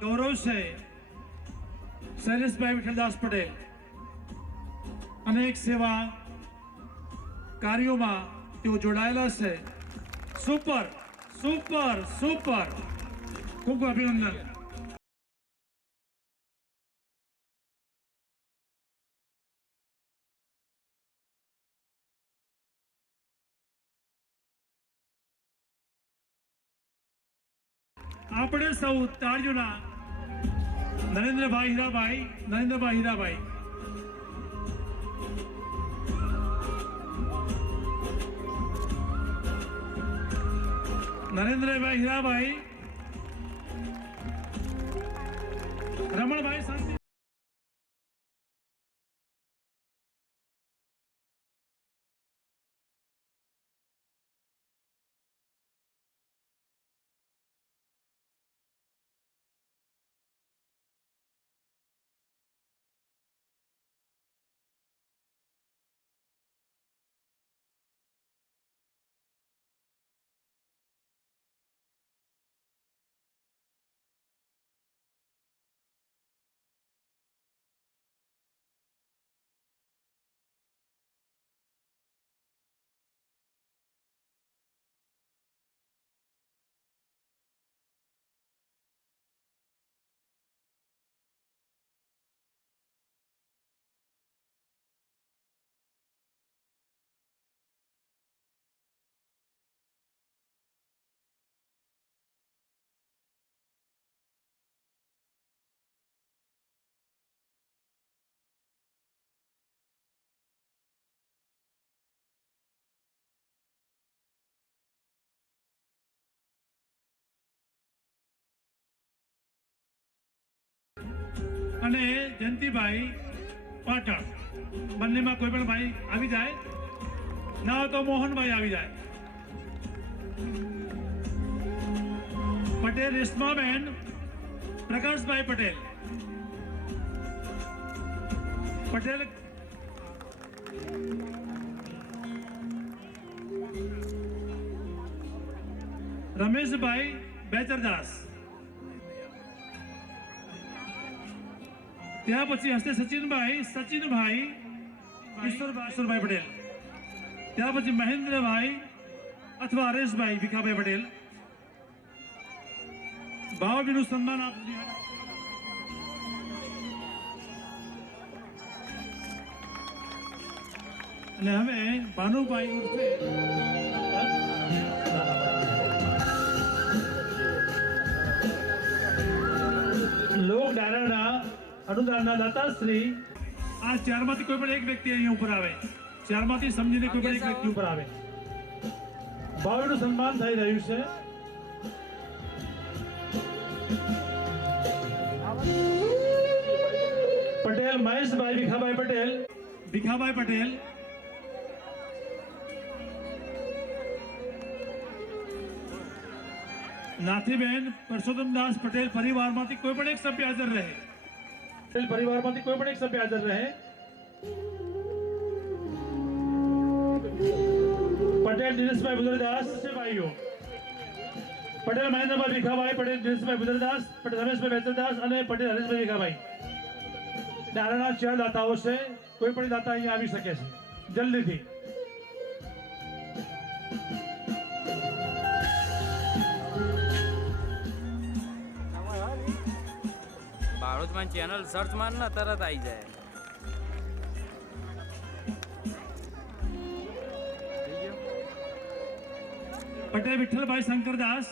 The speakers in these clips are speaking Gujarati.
ગૌરવ છે શૈલેષભાઈ વિઠ્ઠલદાસ પટેલ અનેક સેવા કાર્યોમાં તેઓ જોડાયેલા છે। સુપર સુપર સુપર, ખૂબ અભિનંદન। આપણે સૌ તાળીઓના નરેન્દ્રભાઈ હીરાભાઈ રમણભાઈ શાંતિ અને જયંતિભાઈ પાટણ, બંનેમાં કોઈ પણ ભાઈ આવી જાય, ના હોય તો મોહનભાઈ આવી જાય। પટેલ રેશમાબેન પ્રકાશભાઈ પટેલ, પટેલ રમેશભાઈ બેચરદાસ, त्या પછી હસ્તે સચિનભાઈ ઈશ્વરભાઈ પટેલ, त्या પછી મહેન્દ્રભાઈ અથવા હરેશભાઈ ભીખાભાઈ પટેલ। ભાવભીનું સન્માન આપી। અને હવે ભાનુભાઈ ઉર્ફે લોક ડાયરાના अनुदानના દાતાશ્રી, આ ચારમાંથી કોઈ પણ એક વ્યક્તિ અહીં ઉપર આવે, ચારમાંથી સમજીને કોઈ પણ એક વ્યક્તિ ઉપર આવે। ભાવનું સન્માન થઈ રહ્યું છે। પટેલ મહેશભાઈ ભીખાભાઈ પટેલ, નાથીબેન પરસોત્તમદાસ પટેલ પરિવારમાંથી કોઈ પણ એક સભ્ય હાજર રહે, પરિવારમાંથી કોઈ પણ એક સભ્ય હાજર રહે। પટેલ દિનેશભાઈ બુદરદાસ છે ભાઈઓ, પટેલ મહેન્દ્રભાઈ ભીખાભાઈ, પટેલ દિનેશભાઈ બુદરદાસ, પટેલ રમેશભાઈ બેચરદાસ અને પટેલ હરેશભાઈ ભીખાભાઈ, ડાયરાના 4 દાતાઓ છે। કોઈ પણ દાતા અહીંયા આવી શકે છે જલ્દીથી। બાળોદમાં ચેનલ સર્ચ માર ના તરત આવી જાય। પટેલ વિઠ્ઠલભાઈ શંકરદાસ,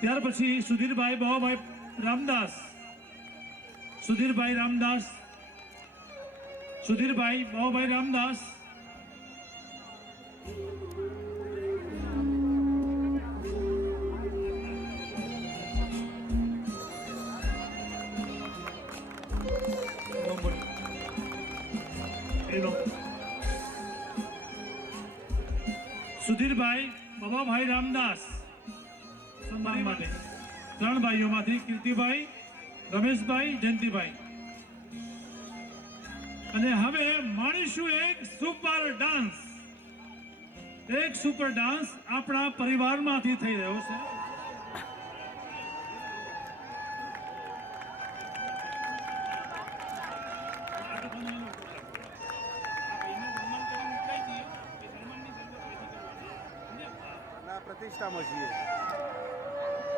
ત્યાર પછી સુધીરભાઈ બાવાભાઈ રામદાસ, સુધીરભાઈ બાવાભાઈ રામદાસ, સુધીરભાઈ બાબાભાઈ રામદાસ સન્માન માટે 3 ભાઈઓમાંથી કીર્તિભાઈ, રમેશભાઈ, જયંતિભાઈ। અને હવે માણીશું એક સુપર ડાન્સ આપણા પરિવારમાંથી થઈ રહ્યો છે। પ્રતિષ્ઠામાં છીએ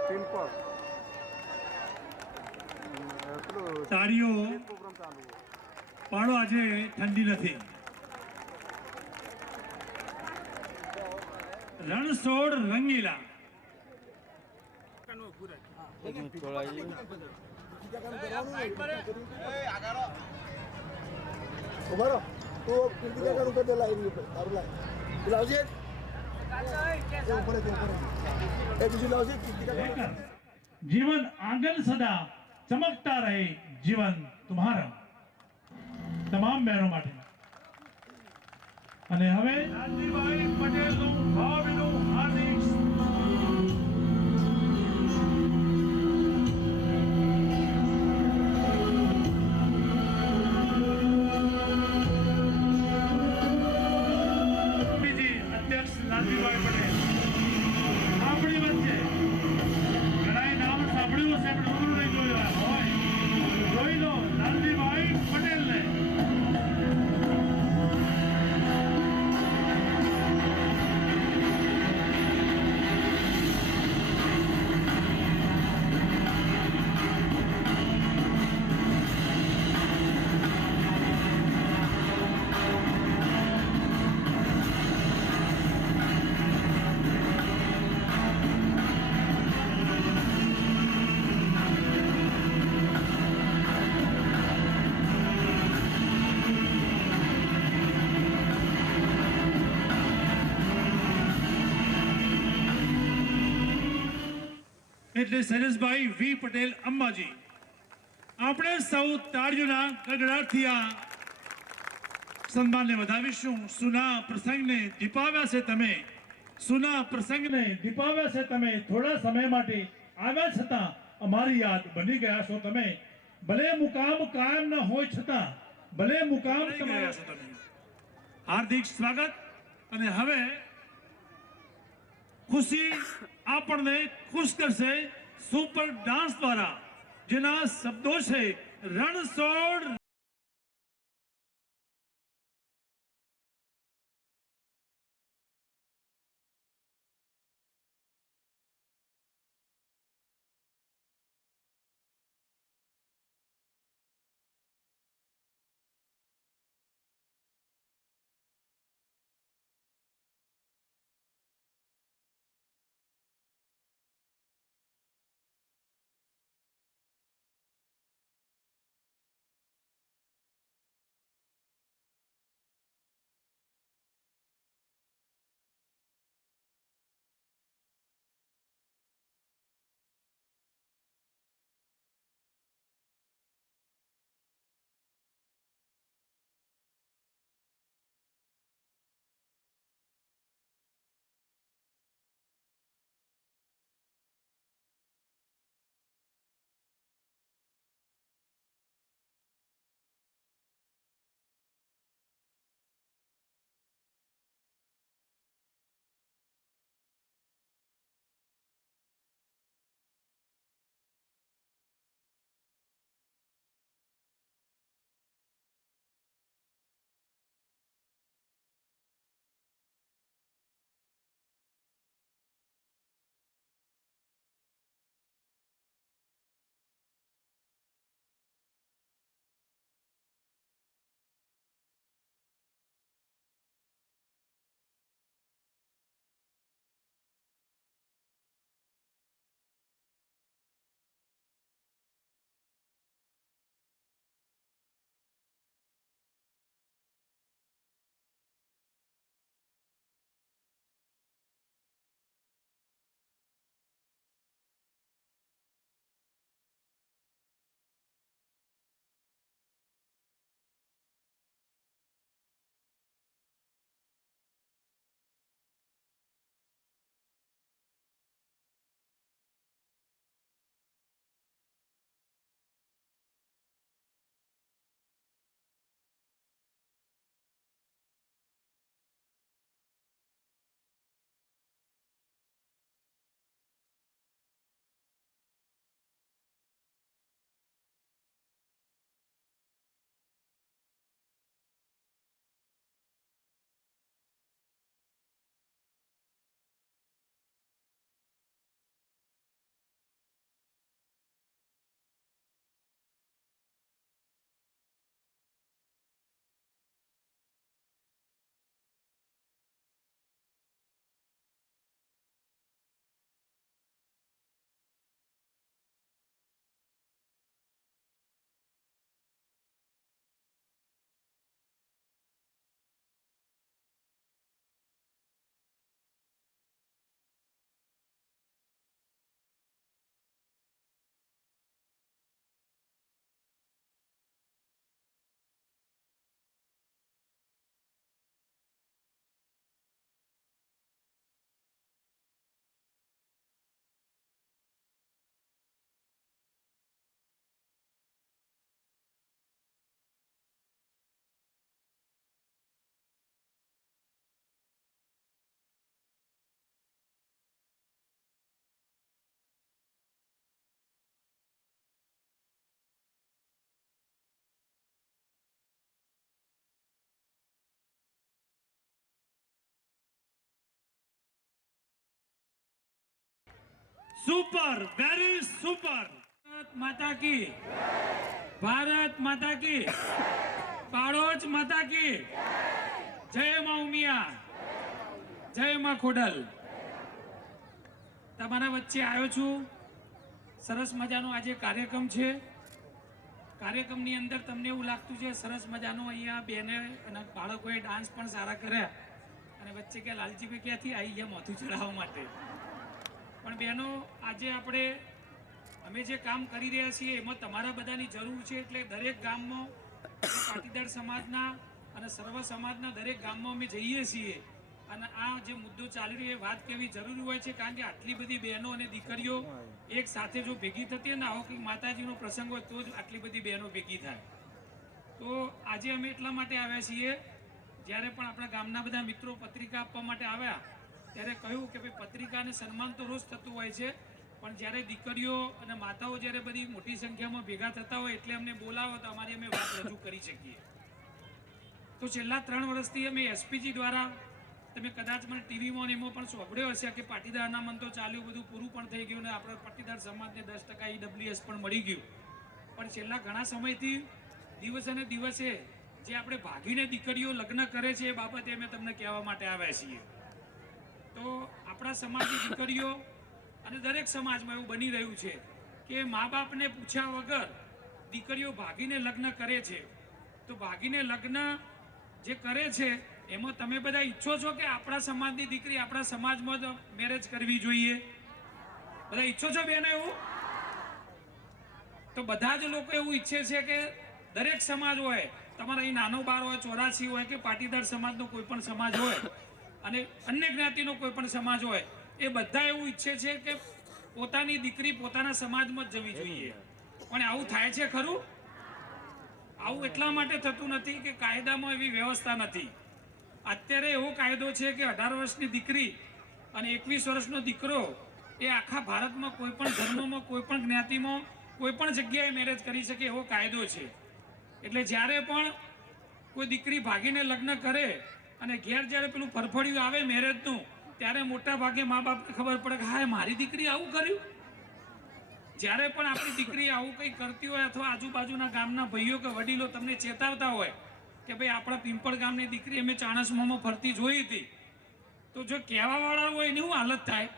પિનકોડ પેલું તાળીઓ પ્રોગ્રામ ચાલુ પાડો, આજે ઠંડી નથી. રણછોડ રંગીલા ઉભારો તું કીર્તિકાકાનું કરી દે લાઈવ તારું લાઈવ લાવજે એ બીજું લાવજે કીર્તિકાકા जीवन आंगन सदा चमकता रहे, जीवन तुम्हारा. તમામ બહેનો માટે. અને હવે લાલજીભાઈ પટેલનું ભાવભીનું હાર્દિક અધ્યક્ષ લાલજીભાઈ પટેલ આપણી વચ્ચે. ઘણાએ નામ સાંભળ્યું હશે પણ રૂબરૂ નહીં જોયા હોય. જોઈ લો લાલજીભાઈ પટેલને. એટલે શૈલેષભાઈ વી પટેલ અંબાજી. આપણે સૌ તાળીઓના ગડગડાટથી આ સન્માનને વધાવીશું. સુના પ્રસંગને દીપાવ્યા છે તમે, સુના પ્રસંગને દીપાવ્યા છે તમે. થોડા સમય માટે આવ્યા છતાં અમારી યાદ બની ગયા છો તમે. ભલે મુકામ કાયમ ન હોય છતાં ભલે મુકામ તમારા છો તમે. હાર્દિક સ્વાગત. અને હવે ખુશી આપણને ખુશ કરશે સુપર ડાન્સ દ્વારા, જેના શબ્દો છે Ranchhod super, very super. Bharat माता की, भारत माता की, बाळोज माता की, जय માં ઉમિયા, જય માં ખોડલ। તમારા વચ્ચે આવ્યો છું। સરસ મજાનો આજે કાર્યક્રમ છે। કાર્યક્રમની અંદર તમને એવું લાગતું છે સરસ મજાનો અહીંયા બેને અને બાળકોએ ડાન્સ પણ સારા કર્યા અને વચ્ચે કે લાલજીભાઈ ક્યાંથી આવી ગયા મોથું ચડાવવા માટે। પણ બહેનો આજે અમે જે કામ કરી રહ્યા છીએ એમાં તમારા બધાની જરૂર છે। એટલે દરેક ગામમાં પાટીદાર સમાજના અને સર્વ સમાજના દરેક ગામમાં અમે જઈએ છીએ અને આ જે મુદ્દો ચાલી રહ્યો એ વાત કેવી જરૂરી હોય છે, કારણ કે આટલી બધી બહેનો અને દીકરીઓ એક સાથે જો ભેગી થતી હોય ને આવો કંઈક માતાજીનો પ્રસંગ હોય તો જ આટલી બધી બહેનો ભેગી થાય। તો આજે અમે એટલા માટે આવ્યા છીએ, જ્યારે પણ આપણા ગામના બધા મિત્રો પત્રિકા આપવા માટે આવ્યા ત્યારે કહ્યું કે ભાઈ પત્રિકાને સન્માન તો રોજ થતું હોય છે, પણ જ્યારે દીકરીઓ અને માતાઓ જ્યારે બધી મોટી સંખ્યામાં ભેગા થતા હોય એટલે અમને બોલાવો તો અમારી અમે વાત રજૂ કરી શકીએ। તો છેલ્લા 3 વર્ષથી અમે એસપીજી દ્વારા, તમે કદાચ મને ટીવીમાં એમાં પણ સાંભળ્યો હશે કે પાટીદાર અનામત તો ચાલ્યું, બધું પૂરું પણ થઈ ગયું ને આપણે પાટીદાર સમાજને 10% ઈડબ્લ્યુએસ પણ મળી ગયું, પણ છેલ્લા ઘણા સમયથી દિવસે ને દિવસે જે આપણે ભાગીને દીકરીઓ લગ્ન કરે છે એ બાબતે અમે તમને કહેવા માટે આવ્યા છીએ। તો આપણા સમાજની દીકરીઓ અને દરેક સમાજમાં એવું બની રહ્યું છે કે મા બાપને પૂછ્યા વગર દીકરીઓ ભાગીને લગ્ન કરે છે। તો ભાગીને લગ્ન જે કરે છે એમાં તમે બધા ઈચ્છો છો કે આપણા સમાજની દીકરી આપણા સમાજમાં જ મેરેજ કરવી જોઈએ? બધા ઈચ્છો છો બેન એવું? તો બધા જ લોકો એવું ઈચ્છે છે કે દરેક સમાજ હોય, તમારા અહીં નાનો બાર હોય, 84 હોય કે પાટીદાર સમાજનો કોઈ પણ સમાજ હોય અને અન્ય જ્ઞાતિનો કોઈ પણ સમાજ હોય, એ બધા એવું ઈચ્છે છે કે પોતાની દીકરી પોતાના સમાજમાં જ જવી જોઈએ। પણ આવું થાય છે ખરું? આવું એટલા માટે થતું નથી કે કાયદામાં એવી વ્યવસ્થા નથી। અત્યારે એવો કાયદો છે કે 18 વર્ષની દીકરી અને 21 વર્ષનો દીકરો એ આખા ભારતમાં કોઈ પણ ધર્મમાં, કોઈ પણ જ્ઞાતિમાં, કોઈ પણ જગ્યાએ મેરેજ કરી શકે એવો કાયદો છે। એટલે જ્યારે પણ કોઈ દીકરી ભાગીને લગ્ન કરે અને ઘેર જ્યારે પેલું ફરફડિયું આવે મેરેજનું, ત્યારે મોટા ભાગે મા બાપને ખબર પડે કે હા મારી દીકરી આવું કર્યું। જ્યારે પણ આપણી દીકરી આવું કંઈ કરતી હોય અથવા આજુબાજુના ગામના ભાઈઓ કે વડીલો તમને ચેતવતા હોય કે ભાઈ આપણા પિંપળ ગામની દીકરી અમે ચાણસમામાં ફરતી જોઈ હતી, તો જો કહેવાવાળા હોય એની શું હાલત થાય?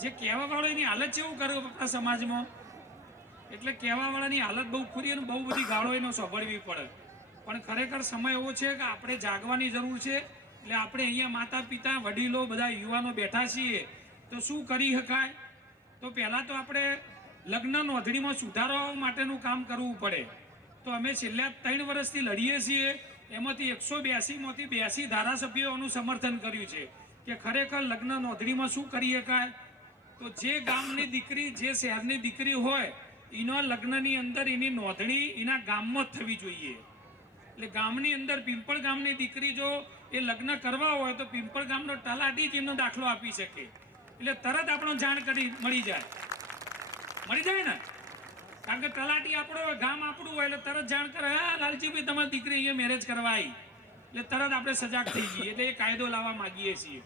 જે કહેવાવાળો એની હાલત કેવું કરે આપણા સમાજમાં? એટલે કહેવાવાળાની હાલત બહુ ખુરી અને બહુ બધી ગાળો એનો સાંભળવી પડે। પણ ખરેખર સમય એવો છે કે આપણે જાગવાની જરૂર છે। એટલે આપણે અહીંયા માતા પિતા વડીલો બધા યુવાનો બેઠા છીએ, તો શું કરી શકાય? તો પહેલાં તો આપણે લગ્ન નોંધણીમાં સુધારો માટેનું કામ કરવું પડે। તો અમે છેલ્લા 3 વર્ષથી લડીએ છીએ, એમાંથી 182માંથી 82 ધારાસભ્યોનું સમર્થન કર્યું છે કે ખરેખર લગ્ન નોંધણીમાં શું કરી શકાય। તો જે ગામની દીકરી, જે શહેરની દીકરી હોય એના લગ્નની અંદર એની નોંધણી એના ગામમાં જ થવી જોઈએ। એટલે ગામની અંદર પિંપળ ગામની દીકરી જો એ લગ્ન કરવા હોય તો પિંપળ ગામનો તલાટી જ એનો દાખલો આપી શકે। એટલે તરત આપણો જાણ કરી મળી જાય ને, કારણ કે તલાટી આપણો હોય, ગામ આપણું હોય એટલે તરત જાણ કરે, હા લાલજીભાઈ તમારી દીકરી અહીંયા મેરેજ કરવા આવી, એટલે તરત આપણે સજાગ થઈ જઈએ। એટલે એ કાયદો લાવવા માંગીએ છીએ।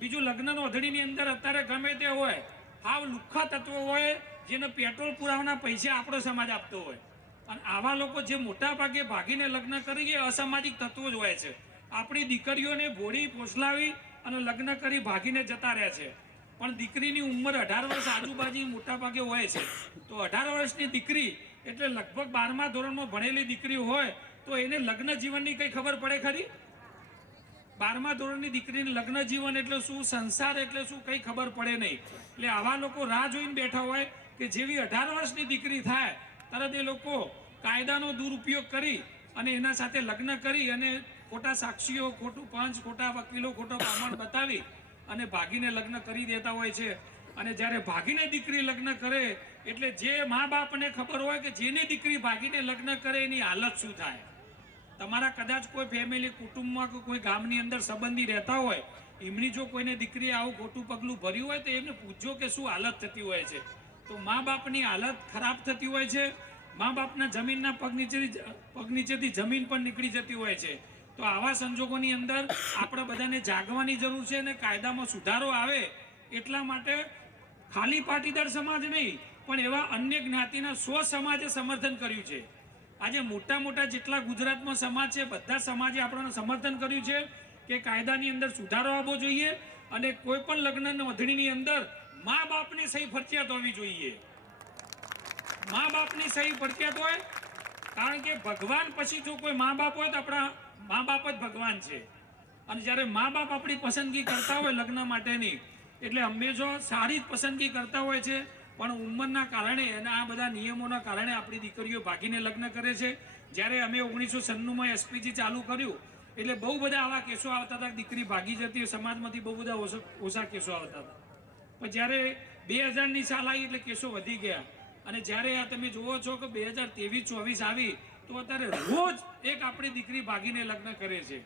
બીજું, લગ્ન નોંધણીની અંદર અત્યારે ગમે તે હોય, હાવ લુખ્ખા તત્વો હોય જેને પેટ્રોલ પુરાવાના પૈસા આપણો સમાજ આપતો હોય, અને આવા લોકો જે મોટા ભાગે ભાગીને લગ્ન કરી એ અસામાજિક તત્વો જ હોય છે। આપણી દીકરીઓને ભોળી પોસલાવી અને લગ્ન કરી ભાગીને જતા રહે છે। પણ દીકરીની ઉંમર 18 વર્ષ આજુબાજુ મોટા ભાગે હોય છે। તો 18 વર્ષની દીકરી એટલે લગભગ 12મા ધોરણમાં ભણેલી દીકરી હોય તો એને લગ્ન જીવનની કઈ ખબર પડે ખરી? 12મા ધોરણની દીકરીને લગ્ન જીવન એટલે શું, સંસાર એટલે શું, કઈ ખબર પડે નહીં। એટલે આવા લોકો રાહ જોઈને બેઠા હોય કે જેવી 18 વર્ષની દીકરી થાય તરત એ લોકો કાયદાનો દુરુપયોગ કરી અને એના સાથે લગ્ન કરી અને ખોટા સાક્ષીઓ, ખોટું પંચ, ખોટા વકીલો, ખોટો પ્રમાણ બતાવી અને ભાગીને લગ્ન કરી દેતા હોય છે। અને જ્યારે ભાગીને દીકરી લગ્ન કરે એટલે જે મા બાપને ખબર હોય કે જેની દીકરી ભાગીને લગ્ન કરે એની હાલત શું થાય। તમારા કદાચ કોઈ ફેમિલી, કુટુંબમાં કે કોઈ ગામની અંદર સંબંધી રહેતા હોય, એમની જો કોઈને દીકરી આવું ખોટું પગલું ભર્યું હોય તો એમને પૂછજો કે શું હાલત થતી હોય છે। તો મા બાપની હાલત ખરાબ થતી હોય છે। મા બાપના જમીનના પગ નીચેથી જમીન પણ નીકળી જતી હોય છે। તો આવા સંજોગોની અંદર આપણે બધાને જાગવાની જરૂર છે અને કાયદામાં સુધારો આવે એટલા માટે ખાલી પાટીદાર સમાજ નહીં પણ એવા અન્ય જ્ઞાતિના 100 સમાજે સમર્થન કર્યું છે. આજે મોટા મોટા જેટલા ગુજરાતમાં સમાજ છે બધા સમાજે આપણને સમર્થન કર્યું છે કે કાયદાની અંદર સુધારો આવવો જોઈએ અને કોઈ પણ લગ્ન નોંધણીની અંદર મા બાપની સહી ફરજિયાત હોવી જોઈએ. મા બાપની સહી ફરજિયાત હોય, કારણ કે ભગવાન પછી જો કોઈ મા બાપ હોય તો આપણા મા બાપ જ ભગવાન છે. અને જ્યારે મા બાપ આપણી પસંદગી કરતા હોય લગ્ન માટેની એટલે હંમેશા સારી જ પસંદગી કરતા હોય છે, પણ ઉંમરના કારણે અને આ બધા નિયમોના કારણે આપણી દીકરીઓ ભાગીને લગ્ન કરે છે. જ્યારે અમે 1996માં એસપીજી ચાલુ કર્યું એટલે બહુ બધા આવા કેસો આવતા હતા, દીકરી ભાગી જતી સમાજમાંથી બહુ બધા ઓછા કેસો આવતા હતા. પણ જ્યારે 2000ની સાલ આવી એટલે કેસો વધી ગયા. અને જ્યારે આ તમે જુઓ છો કે 2023-24 આવી તો અત્યારે રોજ એક આપણી દીકરી ભાગીને લગ્ન કરે છે.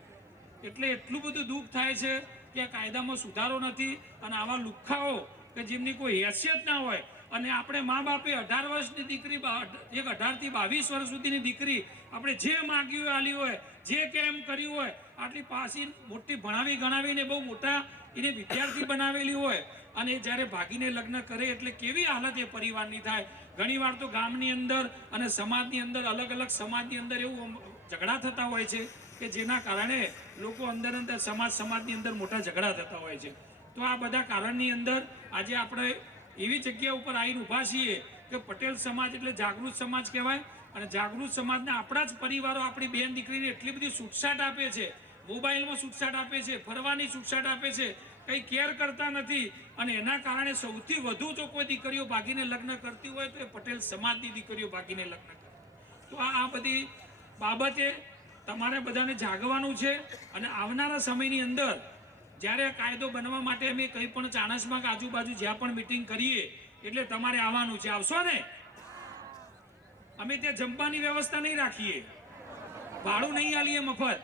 એટલે એટલું બધું દુઃખ થાય છે કે આ કાયદામાં સુધારો નથી અને આવા લુખ્ખાઓ કે જેમની કોઈ હેસિયત ના હોય અને આપણે મા બાપે 18 વર્ષની દીકરી, એક 18 થી 22 વર્ષ સુધીની દીકરી આપણે જે માગ્યું આલી હોય, જે કેમ કર્યું હોય, આટલી પાછી મોટી ભણાવી ગણાવીને બહુ મોટા એને વિદ્યાર્થી બનાવેલી હોય અને જ્યારે ભાગીને લગ્ન કરે એટલે કેવી હાલત એ પરિવારની થાય. ઘણીવાર તો ગામની અંદર અને સમાજની અંદર અલગ અલગ સમાજની અંદર એવું ઝઘડા થતા હોય છે કે જેના કારણે લોકો અંદર સમાજની અંદર મોટા ઝઘડા થતા હોય છે. તો આ બધા કારણની અંદર આજે આપણે એવી જગ્યા ઉપર આવીને ઊભા છીએ કે પટેલ સમાજ એટલે જાગૃત સમાજ કહેવાય. અને જાગૃત સમાજના આપણા જ પરિવારો આપણી બેન દીકરીને એટલી બધી છૂટછાટ આપે છે, મોબાઈલમાં છૂટછાટ આપે છે, ફરવાની છૂટછાટ આપે છે, કંઈ કેર કરતા નથી. અને એના કારણે સૌથી વધુ જો કોઈ દીકરીઓ ભાગીને લગ્ન કરતી હોય તો એ પટેલ સમાજની દીકરીઓ ભાગીને લગ્ન કરે. તો આ બધી બાબતે તમારે બધાને જાગવાનું છે. અને આવનારા સમયની અંદર જ્યારે કાયદો બનવા માટે અમે કંઈ પણ ચાણસમાં કે આજુબાજુ જ્યાં પણ મિટિંગ કરીએ એટલે તમારે આવવાનું છે. આવશો ને? અમે ત્યાં જમવાની વ્યવસ્થા નહીં રાખીએ, ભાડું નહીં આલીએ મફત.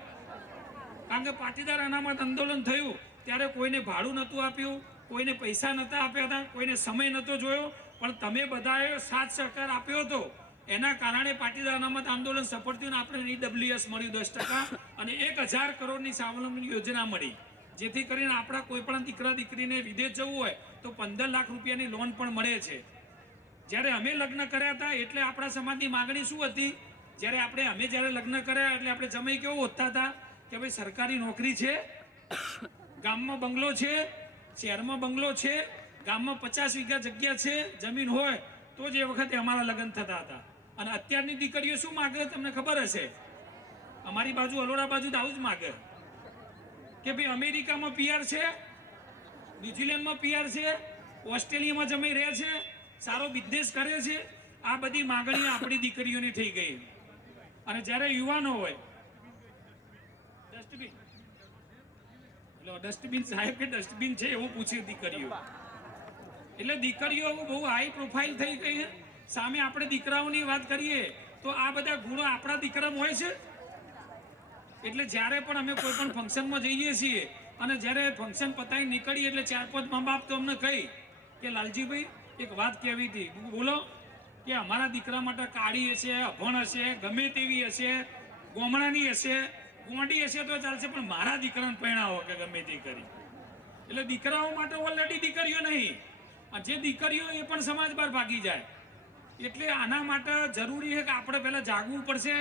કારણ કે પાટીદાર અનામત આંદોલન થયું ત્યારે કોઈને ભાડું નહોતું આપ્યું, કોઈને પૈસા નહોતા આપ્યા હતા, કોઈને સમય નહોતો જોયો, પણ તમે બધાએ સાથ સહકાર આપ્યો હતો. એના કારણે પાટીદાર અનામત આંદોલન સફળ થયું. આપણે EWS મળ્યું 10% અને 1000 કરોડની સ્વાવલંબન યોજના મળી, જેથી કરીને આપણા કોઈ પણ દીકરા દીકરીને વિદેશ જવું હોય તો 15 લાખ રૂપિયાની લોન પણ મળે છે. જ્યારે અમે લગ્ન કર્યા હતા એટલે આપણા સમાજની માગણી શું હતી? અમે જ્યારે લગ્ન કર્યા એટલે આપણે જમાઈ કેવું હોતા હતા કે ભાઈ સરકારી નોકરી છે, ગામમાં બંગલો છે, શહેરમાં બંગલો છે, ગામમાં 50 વીઘા જગ્યા છે, જમીન હોય તો જ એ વખતે અમારા લગ્ન થતા હતા. અને અત્યારની દીકરીઓ શું માગે તમને ખબર હશે? અમારી બાજુ અલોડા બાજુ આવું જ માગે કે ભાઈ અમેરિકામાં PR છે, ન્યુઝીલેન્ડમાં PR છે, ઓસ્ટ્રેલિયામાં જમાઈ રહે છે, સારો બિઝનેસ કરે છે. આ બધી માગણીઓ આપણી દીકરીઓની થઈ ગઈ. અને જ્યારે યુવાનો હોય ડસ્ટબિન સાહેબ કે ડસ્ટબિન છે એવું પૂછે દીકરીઓ. એટલે દીકરીઓ બહુ હાઈ પ્રોફાઇલ થઈ ગઈ છે. સામે આપણે દીકરાઓની વાત કરીએ તો આ બધા ગુણો આપણા દીકરામાં હોય છે. એટલે જ્યારે પણ અમે કોઈ પણ ફંક્શનમાં જઈએ છીએ અને જ્યારે ફંક્શન પતાવી નીકળીએ એટલે 4-5 મા બાપ તો અમને કહી કે લાલજીભાઈ એક વાત કહેવી હતી, બોલો. કે અમારા દીકરા માટે કાળી હશે, અભણ હશે, ગમે તેવી હશે, ગોમણાની હશે, ગોંડી હશે તો ચાલશે, પણ મારા દીકરાને પરણાવો કે ગમે તે કરી. એટલે દીકરાઓ માટે ઓલરેડી દીકરીઓ નહીં, જે દીકરીઓ એ પણ સમાજ બહાર ભાગી જાય. એટલે આના માટે જરૂરી છે કે આપણે પહેલા જાગવું પડશે.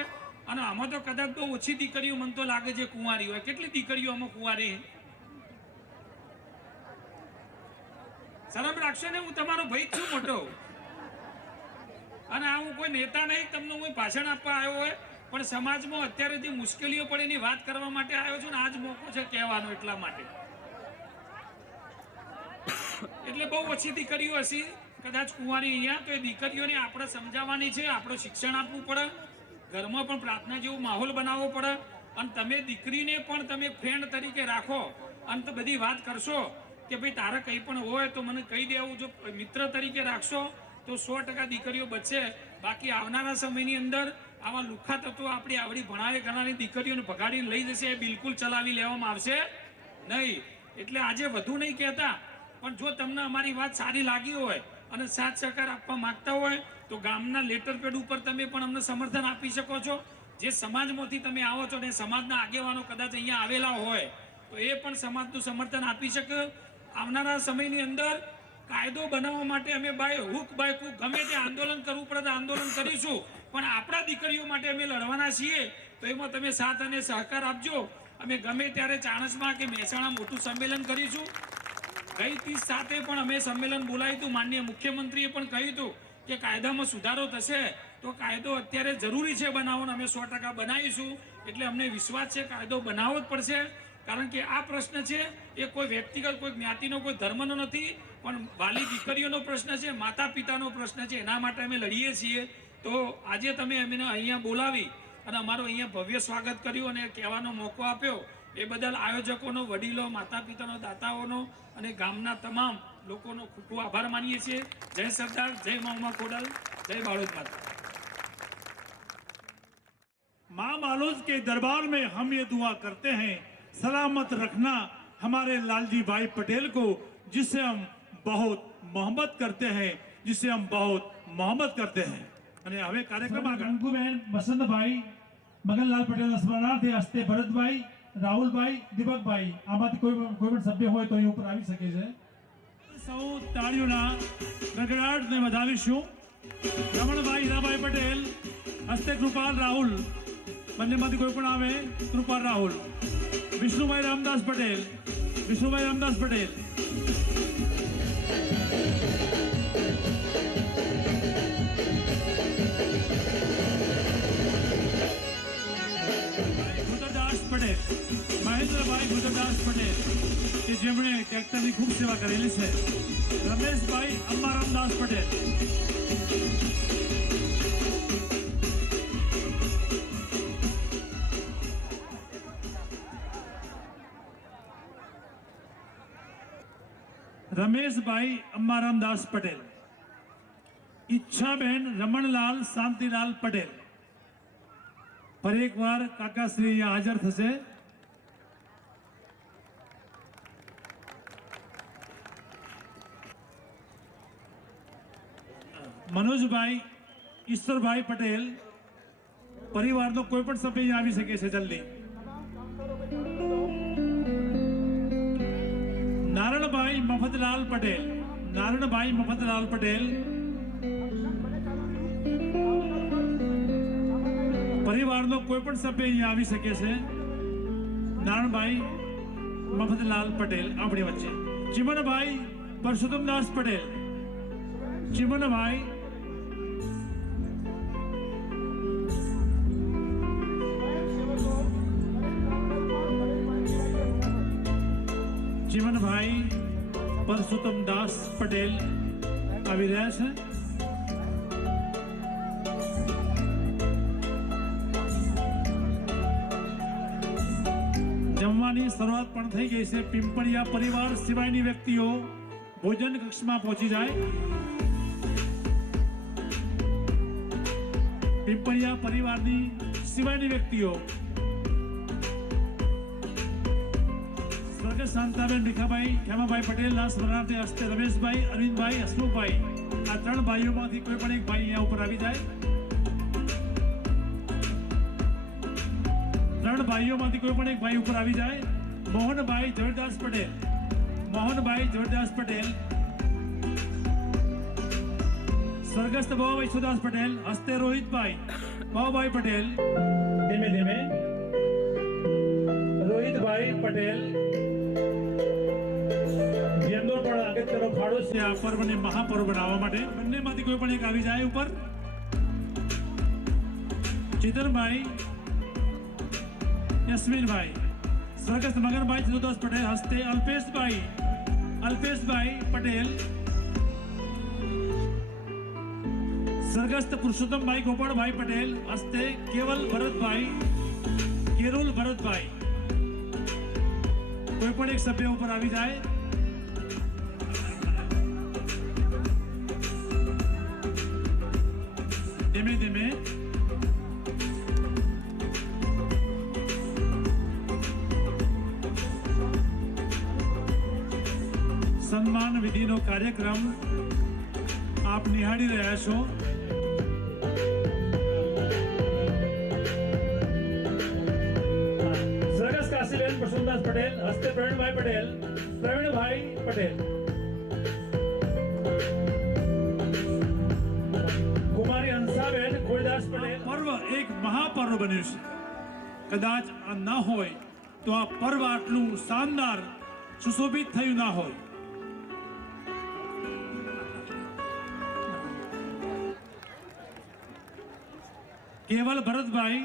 અને આમાં તો કદાચ તો ઓછી દીકરીઓ મને તો લાગે છે કુંવારી હોય. કેટલી દીકરીઓ આમાં કુંવારી? શરમ રાખશો ને, હું તમારો ભાઈ છું મોટો. અને આ હું કોઈ નેતા નહીં, તમને હું ભાષણ આપવા આવ્યો હોય, પણ સમાજમાં અત્યારે જે મુશ્કેલીઓ પડે એની વાત કરવા માટે આવ્યો છું ને આજ મોકો છે કહેવાનો. એટલા માટે એટલે બહુ ઓછી દીકરીઓ હશે કદાચ કુંવારી અહીંયા, તો એ દીકરીઓને આપણે સમજાવવાની છે, આપણે શિક્ષણ આપવું પડે, ઘરમાં પણ પ્રાર્થના જેવો માહોલ બનાવવો પડે. અને તમે દીકરીને પણ તમે ફ્રેન્ડ તરીકે રાખો અને બધી વાત કરશો કે ભાઈ તારે કંઈ પણ હોય તો મને કહી દેવું. જો મિત્ર તરીકે રાખશો તો 100% દીકરીઓ બચશે. બાકી આવનારા સમયની અંદર આવા લુખ્ખા તત્વો આપણી આવડી ભણાવે ગણાની દીકરીઓને ભગાડીને લઈ જશે, એ બિલકુલ ચલાવી લેવામાં આવશે નહીં. એટલે આજે વધુ નહીં કહેતા, પણ જો તમને અમારી વાત સારી લાગી હોય અને સાથ સહકાર આપવા માંગતા હોય તો ગામના લેટર પેડ ઉપર તમે પણ અમને સમર્થન આપી શકો છો. જે સમાજમાંથી તમે આવો છો ને સમાજના આગેવાનો કદાચ અહીંયા આવેલા હોય તો એ પણ સમાજનું સમર્થન આપી શકે. આવનારા સમયની અંદર કાયદો બનાવવા માટે અમે બાય હુક બાય કુક ગમે તે આંદોલન કરવું પડે તો આંદોલન કરીશું, પણ આપણા દીકરીઓ માટે અમે લડવાના છીએ. તો એમાં તમે સાથ અને સહકાર આપજો. અમે ગમે ત્યારે ચાણસમાં કે મહેસાણા મોટું સંમેલન કરીશું. ગઈ 30/7 પણ અમે સંમેલન બોલાવ્યું હતું. માનનીય મુખ્યમંત્રીએ પણ કહ્યું હતું કે કાયદામાં સુધારો થશે તો કાયદો અત્યારે જરૂરી છે બનાવવાનો. અમે 100% બનાવીશું. એટલે અમને વિશ્વાસ છે કાયદો બનાવવો જ પડશે, કારણ કે આ પ્રશ્ન છે એ કોઈ વ્યક્તિગત કોઈ જ્ઞાતિનો કોઈ ધર્મનો નથી, પણ વાલી દીકરીઓનો પ્રશ્ન છે, માતા પિતાનો પ્રશ્ન છે. એના માટે અમે લડીએ છીએ. તો આજે તમે અમને અહીંયા બોલાવી અને અમારું અહીંયા ભવ્ય સ્વાગત કર્યું અને કહેવાનો મોકો આપ્યો એ બદલ આયોજકોનો, વડીલો, માતા પિતાનો, દાતાઓનો અને ગામના તમામ લોકોનો ખૂબ ખૂબ આભાર માનીએ છીએ. જય સરદાર, જય મા ઉમા ખોડલ, જય બાળોદ માતા. माँ मालूज के दरबार में हम ये दुआ करते हैं, सलामत रखना हमारे लालजी भाई पटेल को, जिससे हम बहुत मोहब्बत करते हैं, जिससे हम बहुत मोहब्बत करते हैं. અને હવે કાર્યક્રમ કંકુબેન વસંતભાઈ મગનલાલ પટેલ સ્મરણાર્થે હસ્તે ભરતભાઈ, રાહુલભાઈ, દીપકભાઈ આમાંથી કોઈ પણ સભ્ય હોય તો અહીં ઉપર આવી શકે છે. સૌ તાળીઓના ગડગડાટને વધાવીશું. રમણભાઈ હીરાભાઈ પટેલ હસ્તે કૃપાલ રાહુલ, બંનેમાંથી કોઈ પણ આવે. કૃપાલ રાહુલ. વિષ્ણુભાઈ રામદાસ પટેલ, વિષ્ણુભાઈ રામદાસ પટેલ. ભૂતરદાસ પટેલ, મહેન્દ્રભાઈ ભૂતરદાસ પટેલ કે જેમણે ટ્રેક્ટરની ખૂબ સેવા કરેલી છે. રમેશભાઈ અંબારામદાસ પટેલ. રમેશભાઈ અંબારામદાસ પટેલ. ઈચ્છાબેન રમણલાલ શાંતિલાલ પટેલ. ફરી એકવાર કાકાશ્રી અહીંયા હાજર થશે. મનોજભાઈ ઈશ્વરભાઈ પટેલ, પરિવારનો કોઈ પણ સભ્ય અહીંયા આવી શકે છે જલ્દી. નારણભાઈ મફતલાલ પટેલ, નારણભાઈ મફતલાલ પટેલ. પરિવારનો કોઈ પણ સભ્ય અહીંયા આવી શકે છે. નારણભાઈ મફતલાલ પટેલ આપણી વચ્ચે. ચિમનભાઈ પરસોત્તમદાસ પટેલ, ચિમનભાઈ. ચિમનભાઈ પરસોત્તમદાસ પટેલ આવી રહ્યા છે. જમવાની શરૂઆત પણ થઈ ગઈ છે. પિંપળિયા પરિવાર સિવાયની વ્યક્તિઓ ભોજન કક્ષમાં પહોંચી જાય. પિંપળિયા પરિવારની સિવાયની વ્યક્તિઓ સ્વર્ગસ્થ શાંતાબેન ભીખાભાઈ ખેમાભાઈ પટેલના સ્મરણાર્થે હસ્તે રમેશભાઈ, અરવિંદભાઈ, હસમુખભાઈ આ 3 ભાઈઓમાંથી કોઈ પણ એક ભાઈ અહીંયા ઉપર આવી જાય. 3 ભાઈઓમાંથી કોઈ પણ એક ભાઈ ઉપર આવી જાય. મોહનભાઈ જવરદાસ પટેલ, મોહનભાઈ જવરદાસ પટેલ. સ્વર્ગસ્થ બાબાભાઈ સુદાસ પટેલ હસ્તે રોહિતભાઈ, બાબાભાઈ પટેલ. ધીમે ધીમે રોહિતભાઈ પટેલ જેમનો પણ અગત્યનો ફાળો છે આ પર્વને મહાપર્વ બનાવવા માટે. બંનેમાંથી કોઈ પણ એક આવી જાય ઉપર. ચેતનભાઈ, યસ્મીનભાઈ. સ્વર્ગસ્થ મગનભાઈ ચતુર્દાસ પટેલ હસ્તે અલ્પેશભાઈ, અલ્પેશભાઈ પટેલ. સ્વર્ગસ્થ પુરુષોત્તમભાઈ ગોપાળભાઈ પટેલ હસ્તે કેવલ ભરતભાઈ, કેરુલ ભરતભાઈ. કોઈ પણ એક સભ્ય ઉપર આવી જાય. ધીમે ધીમે સન્માન વિધિનો કાર્યક્રમ આપ નિહાળી રહ્યા છો. સ્વર્ગસ્થ કાશીબેન પ્રસન્નદાસ પટેલ હસ્તે પ્રવીણભાઈ પટેલ. પ્રવીણભાઈ પટેલ, કુમારી હંસાબેન ખોડીદાસ પટેલ. પર્વ એક મહાપર્વ બન્યું છે. કદાચ આ ન હોય તો આ પર્વ આટલું શાનદાર સુશોભિત થયું ના હોય. કેવલ ભરતભાઈ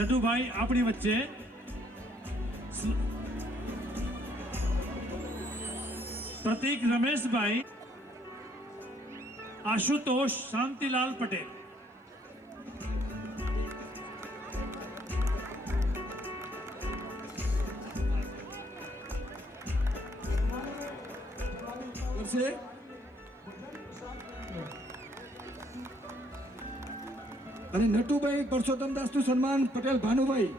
નટુભાઈ આપણી વચ્ચે. પ્રતીક રમેશભાઈ, આશુતોષ શાંતિલાલ પટેલ. અને નટુભાઈ પરસોત્તમદાસ નું સન્માન પટેલ ભાનુભાઈ.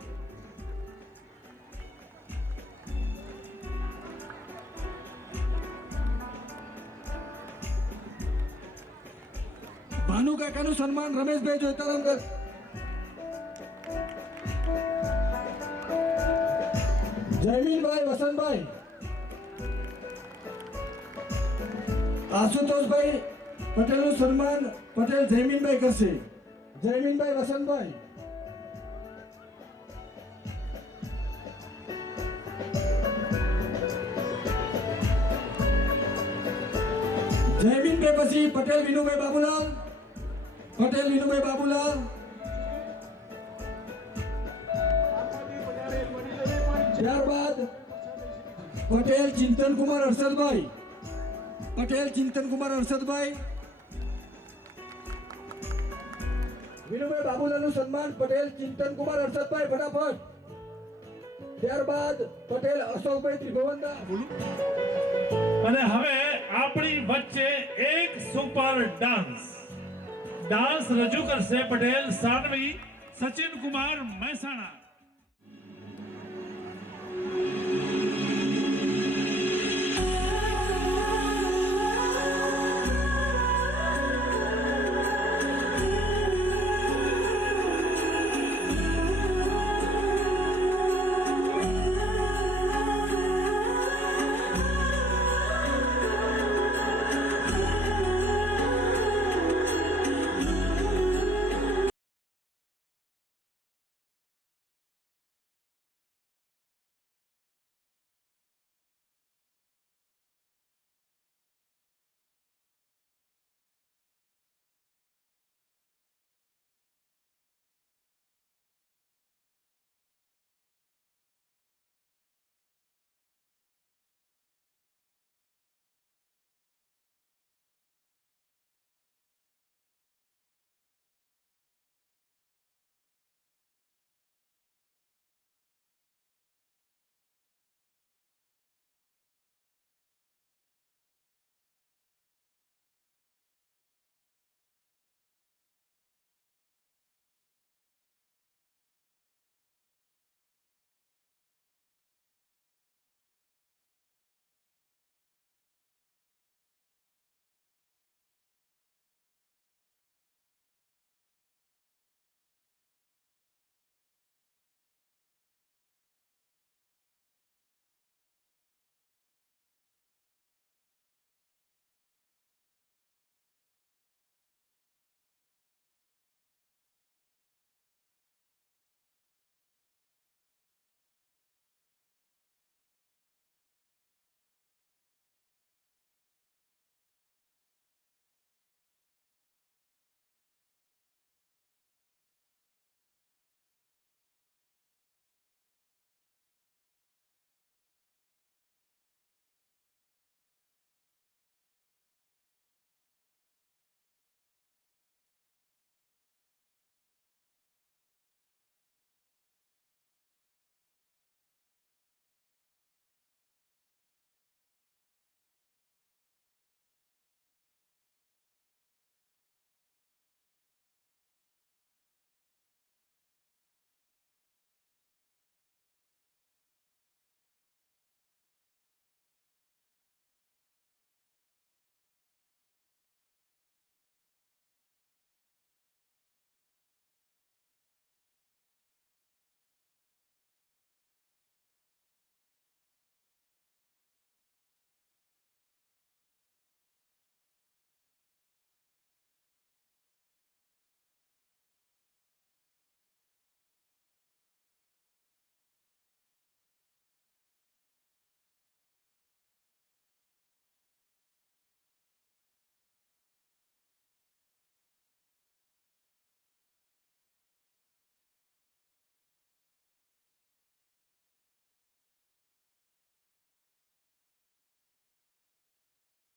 ભાનુ કાકાનું સન્માન રમેશભાઈ જોઈતારામ. જયમીનભાઈ વસંતભાઈ, આશુતોષભાઈ પટેલનું સન્માન પટેલ જયમીનભાઈ કરશે. જયમીનભાઈ વસંતભાઈ, જયમીનભાઈ પછી પટેલ વિનુભાઈ બાબુલાલ. ત્યારબાદ પટેલ ચિંતનકુમાર હર્ષદભાઈ. વિનુભાઈ બાબુલાલનું સન્માન પટેલ ચિંતનકુમાર હર્ષદભાઈ ફટાફટ. ત્યારબાદ પટેલ અશોકભાઈ ત્રિભુવનદાસ. અને હવે આપણી વચ્ચે એક સુપર ડાન્સ રજૂ કરશે પટેલ સાનવી સચિન કુમાર મહેસાણા.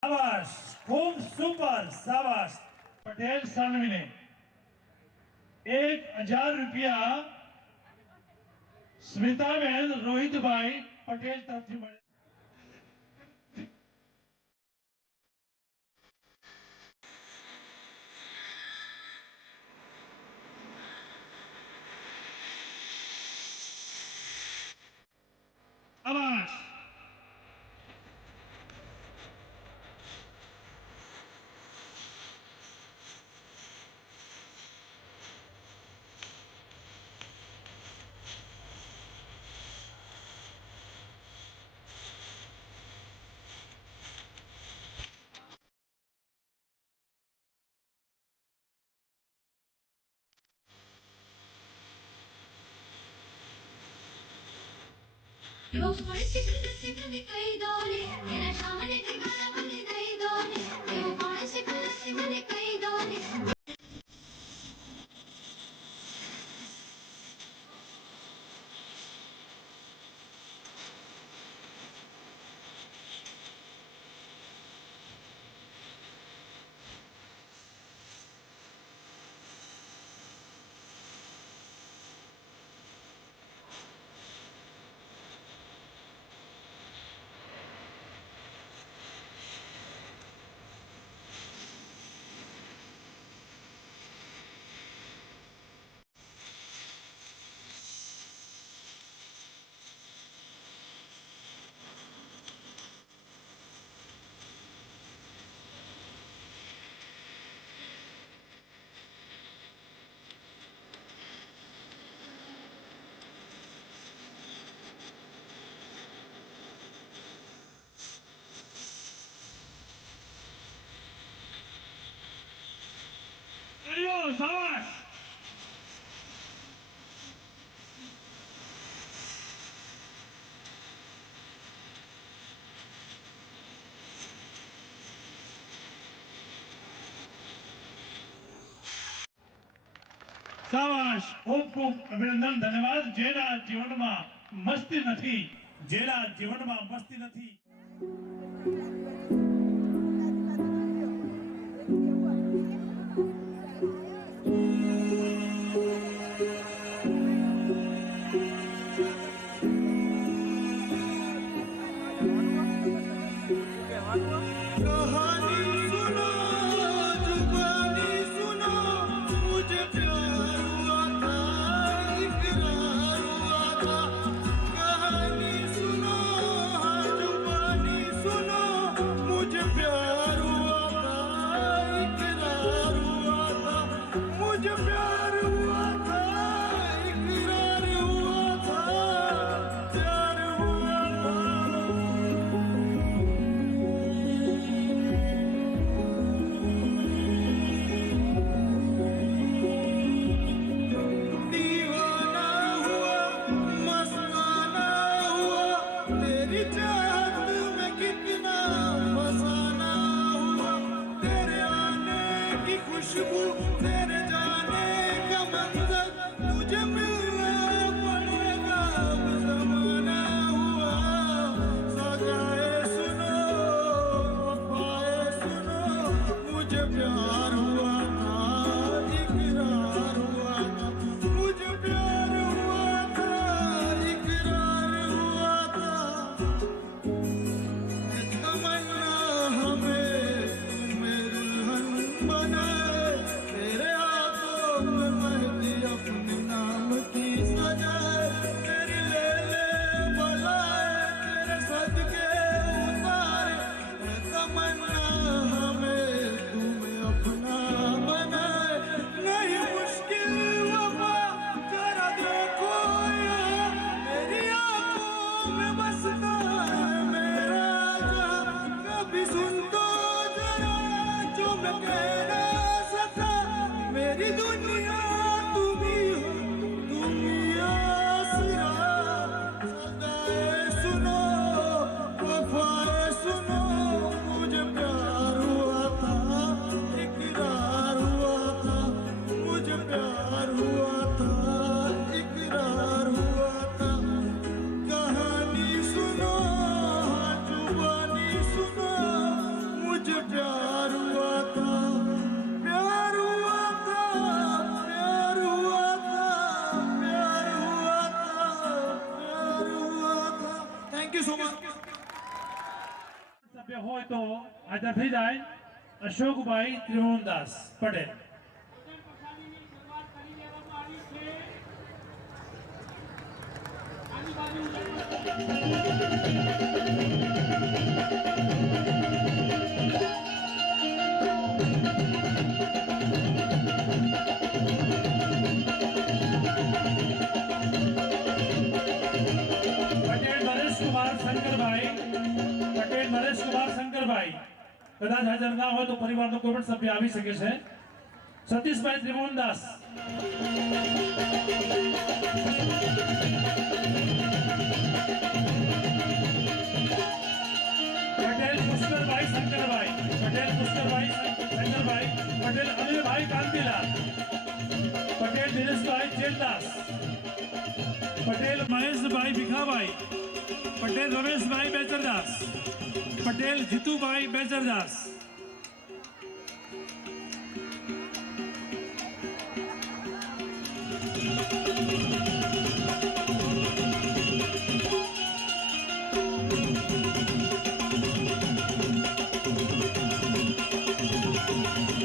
શાબાશ, ખૂબ સુપર, શાબાશ. પટેલ સાનવીને 1000 રૂપિયા સ્મિતાબેન રોહિતભાઈ પટેલ તરફથી મળે. શાબાશ. रोज बड़े सिकल में कई दौरे तेरा सामने ठिकाना बने कई दौरे तेरे बड़े सिकल में कई दौरे શાબાશ. શાબાશ, ખૂબ ખૂબ અભિનંદન, ધન્યવાદ. જેના જીવનમાં મસ્તી નથી, જેના જીવનમાં મસ્તી નથી. कहानी सुनो आज હોય તો હાજર થઈ જાય. અશોકભાઈ ત્રિભુવનદાસ પટેલ. પટેલ નરેશકુમાર શંકરભાઈ. પટેલ નરેશકુમાર શંકરભાઈ કદાચ હાજર ના હોય તો પરિવારનો કોઈ પણ સભ્ય આવી શકે છે. સતીશભાઈ ત્રિભુવનદાસ. પટેલ પુષ્કરભાઈ શંકરભાઈ. પટેલ પુષ્કરભાઈ શંકરભાઈ. પટેલ અનિલભાઈ કાંતિલાલ. પટેલ દિનેશભાઈ ચેતદાસ. પટેલ મહેશભાઈ ભીખાભાઈ. પટેલ રમેશભાઈ બેચરદાસ. પટેલ જીતુભાઈ બેચરદાસ.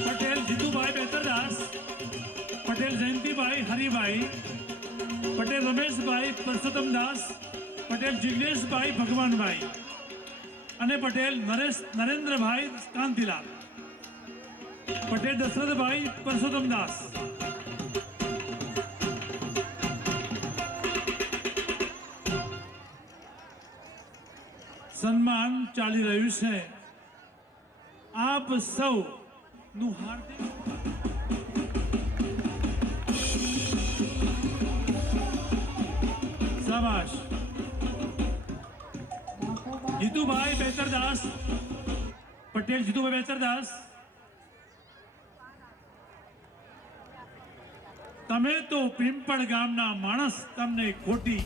પટેલ જીતુભાઈ બેચરદાસ. પટેલ જયંતિભાઈ હરિભાઈ. પટેલ રમેશભાઈ પરસોત્તમદાસ. પટેલ જિગ્નેશભાઈ ભગવાનભાઈ અને પટેલ નરેન્દ્રભાઈ કાંતિલાલ. પટેલ દશરથભાઈ પરસોત્તમદાસ. સન્માન ચાલી રહ્યું છે. આપ સૌ નું હાર્દિક શાબાશ. જીતુભાઈ બેચરદાસ. પટેલ જીતુભાઈ બેચરદાસ, તમે તો પિંપળ ગામના માણસ, તમને ખોટી